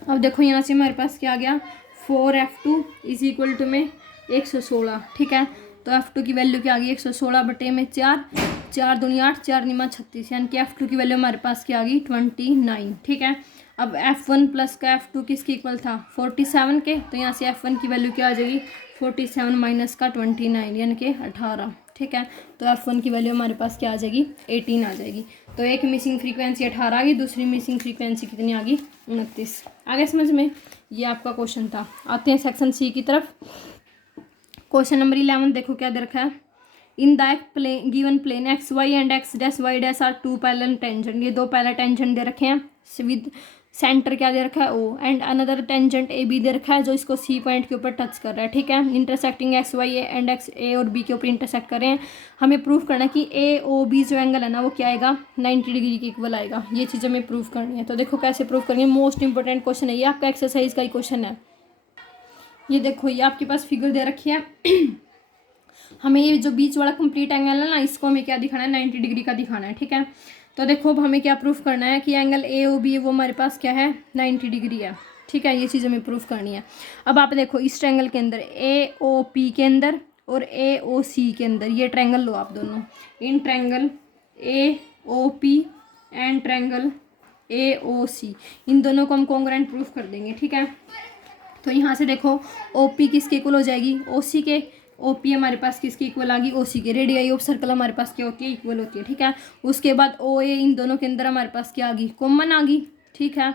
अब देखो यहाँ से हमारे पास क्या आ गया 4 F2 इज इक्वल टू में 116, ठीक है। तो F2 की वैल्यू क्या आ गई 116 बटे में 4, 4 दूनी 8, 4 निमा 36, यानी कि F2 की वैल्यू हमारे पास क्या आ गई 29, ठीक है। अब F1 प्लस का F2 किसके इक्वल था 47 के, तो यहाँ से F1 की वैल्यू क्या आ जाएगी 47 माइनस का 29 यानी कि 18, ठीक है। तो F1 की वैल्यू हमारे पास क्या आ जाएगी 18 आ जाएगी। तो एक मिसिंग फ्रीक्वेंसी 18 आ गई, दूसरी मिसिंग फ्रीक्वेंसी कितनी आ गई 29। आगे समझ में, ये आपका क्वेश्चन था। आते हैं सेक्शन सी की तरफ। क्वेश्चन नंबर 11 देखो क्या दे रखा है। In the plane given plane X Y and X dash Y dash are 2 parallel tangent, ये 2 पैरेलल टेंजेंट दे रखे हैं विद सेंटर क्या दे रखा है O, and another tangent A B दे रखा है जो इसको सी पॉइंट के ऊपर टच कर रहा है, ठीक है। Intersecting X Y and X A और बी के ऊपर इंटरसेक्ट कर रहे हैं। हमें प्रूफ करना है कि ए ओ बी जो एंगल है ना वो क्या आएगा 90 डिग्री के इक्वल आएगा। ये चीज़ हमें प्रूफ करनी है। तो देखो कैसे प्रूफ करेंगे, मोस्ट इंपॉर्टेंट क्वेश्चन है ये, आपका एक्सरसाइज का ही क्वेश्चन है। ये देखो ये आपके पास फिगर दे रखी है हमें ये जो बीच वाला कंप्लीट एंगल है ना इसको हमें क्या दिखाना है 90 डिग्री का दिखाना है, ठीक है। तो देखो अब हमें क्या प्रूफ करना है कि एंगल ए ओ बी वो हमारे पास क्या है 90 डिग्री है, ठीक है। ये चीज़ हमें प्रूफ करनी है। अब आप देखो इस ट्रायंगल के अंदर ए ओ पी के अंदर और ए ओ सी के अंदर ये ट्रायंगल लो आप दोनों, in triangle A O P and triangle A O C, इन दोनों को हम कॉन्ग्रुएंट प्रूफ कर देंगे, ठीक है। तो यहाँ से देखो ओ पी किसके इक्वल हो जाएगी ओ सी के, ओ पी हमारे पास किसकी इक्वल आ गई ओ सी के, रेडियस ऑफ सर्कल हमारे पास क्या होती है इक्वल होती है, ठीक है। उसके बाद ओ ए इन दोनों के अंदर हमारे पास क्या आ गई कॉमन आ गई, ठीक है।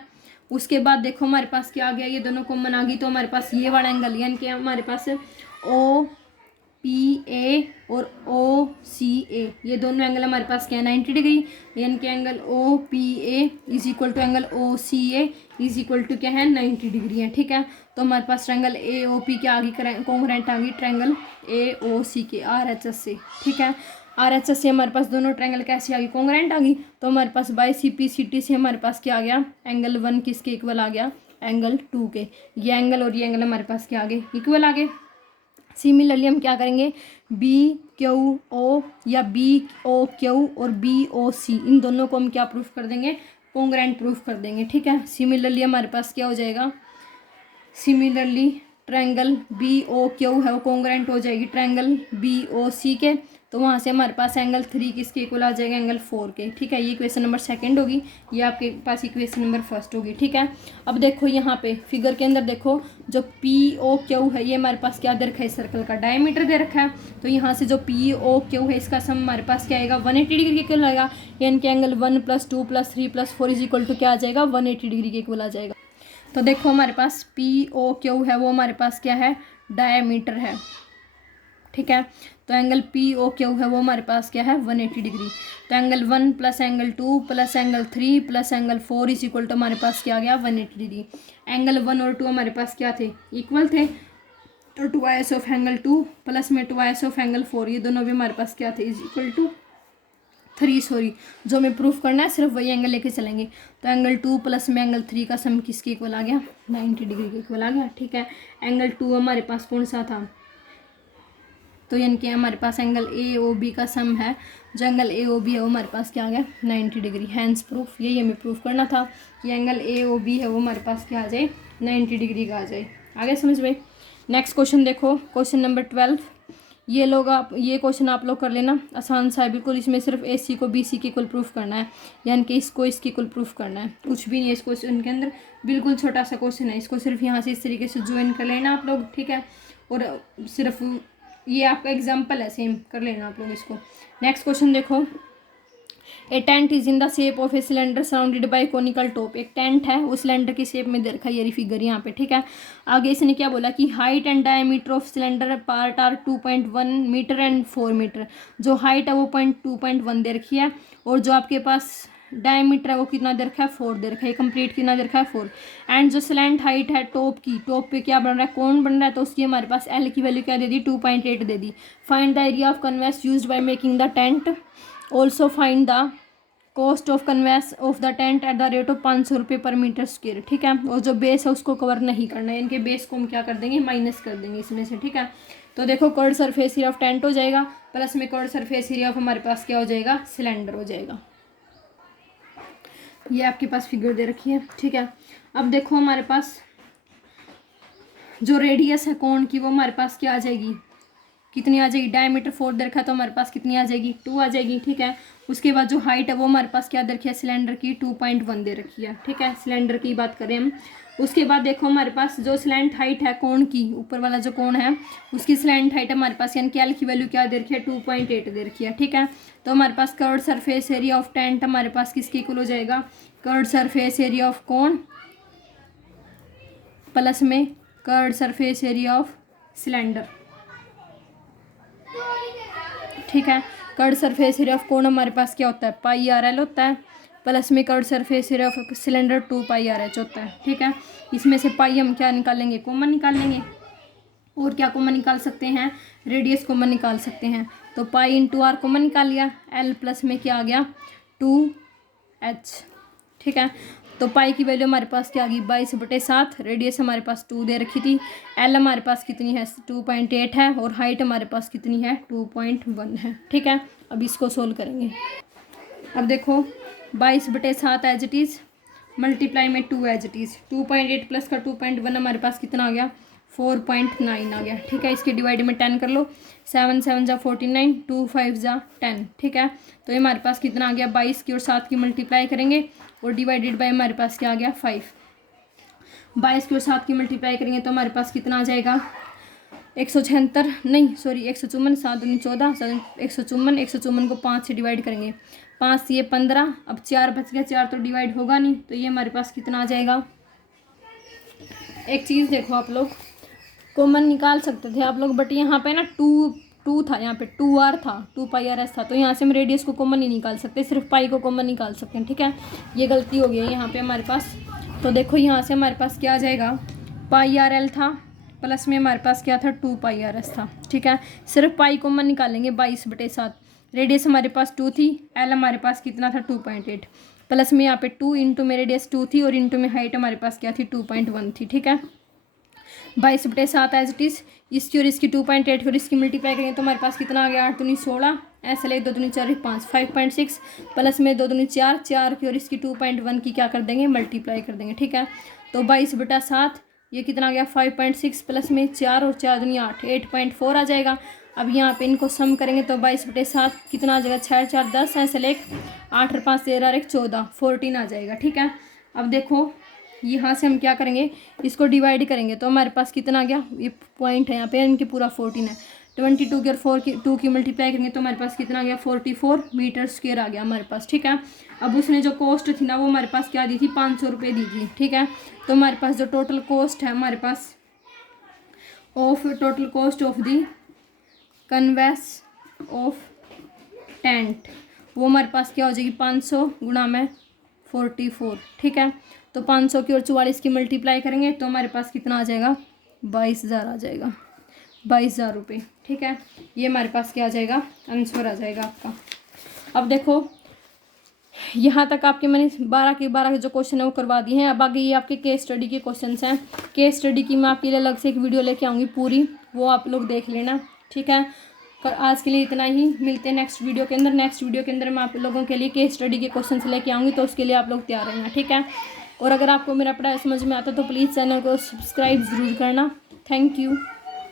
उसके बाद देखो हमारे पास क्या आ गया ये दोनों कॉमन आ गई, तो हमारे पास ये वाला एंगल यानी कि हमारे पास ओ पी ए और ओ सी ए ये दोनों एंगल हमारे पास क्या है 90 डिग्री, यानी कि angle O P A is equal to angle O C A is equal to क्या है 90 डिग्री है, ठीक है। तो हमारे पास ट्रायंगल ए ओ पी क्या आ गई कॉन्ग्रुएंट आ गई ट्रायंगल ए ओ सी के आर एच एस से, ठीक है। आर एच एस से हमारे पास दोनों ट्रायंगल कैसे आ गई कॉन्ग्रुएंट आ गई। तो हमारे पास by C P C T से हमारे पास क्या आ गया एंगल 1 किसके इक्वल आ गया एंगल 2 के, ये एंगल और ये एंगल हमारे पास क्या आ गए इक्वल आ गए। सिमिलरली हम क्या करेंगे बी क्यू ओ या बी ओ क्यू और बी ओ सी इन दोनों को हम क्या प्रूफ कर देंगे कॉन्ग्रुएंट प्रूफ कर देंगे, ठीक है। सिमिलरली हमारे पास क्या हो जाएगा similarly triangle B O Q है वो कॉन्ग्रुएंट हो जाएगी ट्रायंगल बी ओ सी के, तो वहाँ से हमारे पास एंगल 3 किसके इक्वल आ जाएगा एंगल 4 के, ठीक है। ये इक्वेशन नंबर 2 होगी, ये आपके पास इक्वेशन नंबर 1 होगी, ठीक है। अब देखो यहाँ पे फिगर के अंदर देखो जो पी ओ क्यू है ये हमारे पास क्या दे रखा है सर्कल का डायमीटर दे रखा है। तो यहाँ से जो पी ओ क्यू है इसका सम हमारे पास क्या आएगा 180 डिग्री के इक्वल आएगा, यानी कि एंगल 1 + 2 + 3 + 4 इज इक्वल टू क्या आ जाएगा 180 डिग्री के इक्वल आ जाएगा। तो देखो हमारे पास पी ओ क्यू है वो हमारे पास क्या है डायमीटर है, ठीक है। तो एंगल पी ओ क्यू है वो हमारे पास क्या है 180 डिग्री। तो angle 1 + angle 2 + angle 3 + angle 4 is equal to हमारे पास क्या आ गया 180 डिग्री। एंगल 1 और 2 हमारे पास क्या थे इक्वल थे, तो ट्वाइस ऑफ एंगल 2 प्लस में ट्वाइस ऑफ एंगल 4 ये दोनों भी हमारे पास क्या थे इज इक्वल टू 3 सॉरी जो हमें प्रूफ करना है सिर्फ वही एंगल लेके चलेंगे। तो एंगल 2 प्लस में एंगल 3 का सम किसके इक्वल आ गया 90 डिग्री के इक्वल आ गया, ठीक है। एंगल 2 हमारे पास कौन सा था, तो यानी कि हमारे पास एंगल ए ओ बी का सम है, जो एंगल ए ओ बी है वो हमारे पास क्या आ गया 90 डिग्री। हैंस प्रूफ यही हमें प्रूफ करना था कि एंगल ए ओ बी है वो हमारे पास क्या आ जाए 90 डिग्री का आ जाए। आगे समझ में। नेक्स्ट क्वेश्चन देखो क्वेश्चन नंबर 12, ये क्वेश्चन आप लोग कर लेना, आसान सा है बिल्कुल। इसमें सिर्फ ए सी को बी सी के इक्वल प्रूफ करना है, यानी कि इसको इसके इक्वल प्रूफ करना है, कुछ भी नहीं है इस क्वेश्चन के अंदर, बिल्कुल छोटा सा क्वेश्चन है। इसको सिर्फ यहाँ से इस तरीके से ज्वाइन कर लेना आप लोग, ठीक है। और सिर्फ ये आपका एग्जाम्पल है, सेम कर लेना आप लोग इसको। नेक्स्ट क्वेश्चन देखो, a tent is in the shape of a cylinder surrounded by conical top. एक टेंट है वो सिलेंडर की शेप में दे रखा है, ये फिगर यहाँ पे, ठीक है। आगे इसने क्या बोला कि height and diameter of cylinder part are 2.1 metre and 4 metre. जो हाइट है वो 2.1 दे रखी है, और जो आपके पास डायमीटर है वो कितना दे रखा है 4 दे रखा है, कंप्लीट कितना दे रखा है 4। एंड जो स्लैंट हाइट है टॉप पे क्या बन रहा है कौन बन रहा है, तो उसकी हमारे पास एल की वैल्यू क्या दे दी 2.8 दे दी। Find the area of canvas used by making the tent, also find the cost of canvas of the tent at the rate of 500 रुपये पर मीटर स्क्वेयर, ठीक है। और जो बेस है उसको कवर नहीं करना है, इनके बेस को हम क्या कर देंगे माइनस कर देंगे इसमें से, ठीक है। तो देखो curved surface area of tent हो जाएगा, प्लस में कर्ड सरफेस एरिया ऑफ हमारे पास क्या हो जाएगा सिलेंडर हो जाएगा। ये आपके पास फिगर दे रखी है, ठीक है। अब देखो हमारे पास जो रेडियस है कोण की वो हमारे पास क्या आ जाएगी कितनी आ जाएगी, डायमीटर 4 दे रखा है तो हमारे पास कितनी आ जाएगी, 2 आ जाएगी। ठीक है, उसके बाद जो हाइट है वो हमारे पास क्या दे रखी है, सिलेंडर की 2.1 दे रखी है। ठीक है, सिलेंडर की बात करें हम। उसके बाद देखो हमारे पास जो स्लैंट हाइट है कोण की, ऊपर वाला जो कोण है उसकी स्लैंट हाइट हमारे पास यानी कि एल की वैल्यू क्या दे रखी है, 2.8 दे रखी है। ठीक है, तो हमारे पास curved surface area of tent हमारे पास किसके इक्वल हो जाएगा, curved surface area of cone plus में curved surface area of cylinder. ठीक है, कर्व्ड सरफेस एरिया ऑफ कोण हमारे पास क्या होता है, पाई आर एल होता है, प्लस में curved surface area of cylinder 2 pi R H होता है। ठीक है, इसमें से पाई हम क्या निकालेंगे, कॉमन निकाल लेंगे। और क्या कॉमन निकाल सकते हैं, रेडियस कॉमन निकाल सकते हैं। तो पाई इंटू आर कॉमन निकाल लिया, एल प्लस में क्या आ गया, 2h। ठीक है, तो पाई की वैल्यू हमारे पास क्या आ गई, 22/7। रेडियस हमारे पास 2 दे रखी थी, एल हमारे पास कितनी है, 2.8 है, और हाइट हमारे पास कितनी है, 2.1 है। ठीक है, अब इसको सोल्व करेंगे। अब देखो 22/7 एज इट इज़ मल्टीप्लाई में 2 एज इट इज़, 2.8 प्लस का 2.1 हमारे पास कितना आ गया, 4.9 आ गया। ठीक है, इसके डिवाइड में 10 कर लो, 7 7 जा 49, 2 5 जा 10। ठीक है, तो ये हमारे पास कितना आ गया, 22 की और 7 की मल्टीप्लाई करेंगे और डिवाइडेड बाय हमारे पास क्या आ गया, 5। 22 की और 7 की मल्टीप्लाई करेंगे तो हमारे पास कितना आ जाएगा, 176 नहीं सॉरी 154, 7 दूनी 14, 154, 154 को 5 से डिवाइड करेंगे, 5 से ये 15, अब 4 बच गया, 4 तो डिवाइड होगा नहीं, तो ये हमारे पास कितना आ जाएगा। एक चीज़ देखो, आप लोग कॉमन निकाल सकते थे आप लोग, बट यहाँ पे ना 2 था, यहाँ पे 2r था, 2 पाई आर एस था, तो यहाँ से हम रेडियस को कॉमन नहीं निकाल सकते, सिर्फ पाई को कॉमन निकाल सकते हैं। ठीक है, ये गलती हो गई है यहाँ पे हमारे पास। तो देखो यहाँ से हमारे पास क्या आ जाएगा, पाई आर एल था प्लस में हमारे पास क्या था, 2 पाई आर एस था। ठीक है, सिर्फ पाई कॉमन निकालेंगे, 22/7। रेडियस हमारे पास 2 थी, एल हमारे पास कितना था, 2.8, प्लस में यहाँ पे 2 इंटू में रेडियस 2 थी और इंटू में हाइट हमारे पास क्या थी, 2.1 थी। ठीक है, 22/7 एज इट इज़, इसकी और इसकी 2.8 और इसकी मल्टीप्लाई करेंगे तो हमारे पास कितना आ गया, 8 दूनी 16, ऐसे ले 2 दूनी 4 5, 5.6 प्लस में 2 दूनी 4, 4 की और इसकी 2.1 की क्या कर देंगे, मल्टीप्लाई कर देंगे। ठीक है, तो 22/7 ये कितना आ गया, 5.6 प्लस में 4 और 4 दूनी 8, 8.4 आ जाएगा। अब यहाँ पे इनको सम करेंगे तो 22/7 कितना आ जाएगा, 6 4 10, ऐसे ले 8 और 5 13 और 1 14, 14 आ जाएगा। ठीक है, अब देखो यहाँ से हम क्या करेंगे, इसको डिवाइड करेंगे तो हमारे पास कितना आ गया, ये पॉइंट है यहाँ पे इनके पूरा 14 है, 22 की और 2 की मल्टीप्लाई करेंगे तो हमारे पास कितना आ गया, 44 मीटर स्क्वायर आ गया हमारे पास। ठीक है, अब उसने जो कॉस्ट थी ना वो हमारे पास क्या दी थी, 500 रुपये दी थी। ठीक है, तो हमारे पास जो टोटल कॉस्ट है हमारे पास total cost of the canvas of tent, वो हमारे पास क्या हो जाएगी, 500 गुणा में 44। ठीक है, तो 500 की और 44 की मल्टीप्लाई करेंगे तो हमारे पास कितना आ जाएगा, 22,000 आ जाएगा, 22,000 रुपये। ठीक है, ये हमारे पास क्या आ जाएगा, आंसर आ जाएगा आपका। अब देखो यहाँ तक आपके मैंने 12 के 12 जो क्वेश्चन है वो करवा दिए हैं। अब आगे ये आपके केस स्टडी के क्वेश्चन हैं। केस स्टडी की मैं आपके लिए अलग से एक वीडियो लेके आऊँगी पूरी, वो आप लोग देख लेना। ठीक है, आज के लिए इतना ही, मिलते हैं नेक्स्ट वीडियो के अंदर। नेक्स्ट वीडियो के अंदर मैं आप लोगों के लिए केस स्टडी के क्वेश्चन लेके आऊँगी, तो उसके लिए आप लोग तैयार रहना। ठीक है, और अगर आपको मेरा पढ़ाई समझ में आता तो प्लीज़ चैनल को सब्सक्राइब ज़रूर करना। Thank you.